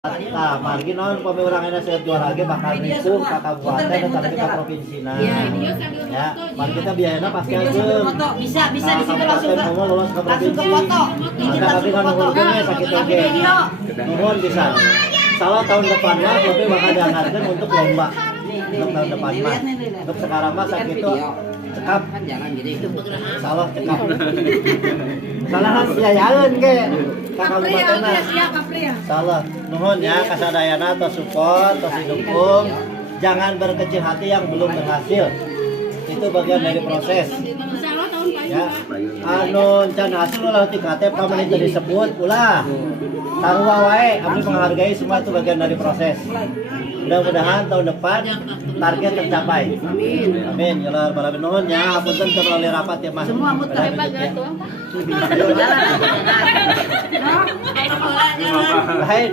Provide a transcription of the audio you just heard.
Nah, margi naon pami urang enak saya jual lagi bakal ripuh ka kabupaten tapi ka provinsina. Ya, margi kita biayana pasti aja. Bisa di situ langsung ke foto. Langsung ke foto. Sakit oke. Nuhun bisa. Salah tahun depan mah tapi bakal dianggarkan untuk lomba. Untuk tahun depan mah. Untuk sekarang mah sakit itu cekap. Salah cekap. Salah biayaeun ge ka kabupatenna. Salah. Nuhun ya kasadayana tos support, tos didukung. Jangan berkecil hati yang belum berhasil. Itu bagian dari proses. Ya. Anu can hasil ulah ti KTP ka menit disebut ulah. Sarua wae, abdi menghargai semua itu bagian dari proses. Mudah-mudahan tahun depan target tercapai. Amin. Amin. Ya Allah, bala nuhun ya, hapunten teu melalui rapat ya Mas. Semua muter hebat gitu. Lain.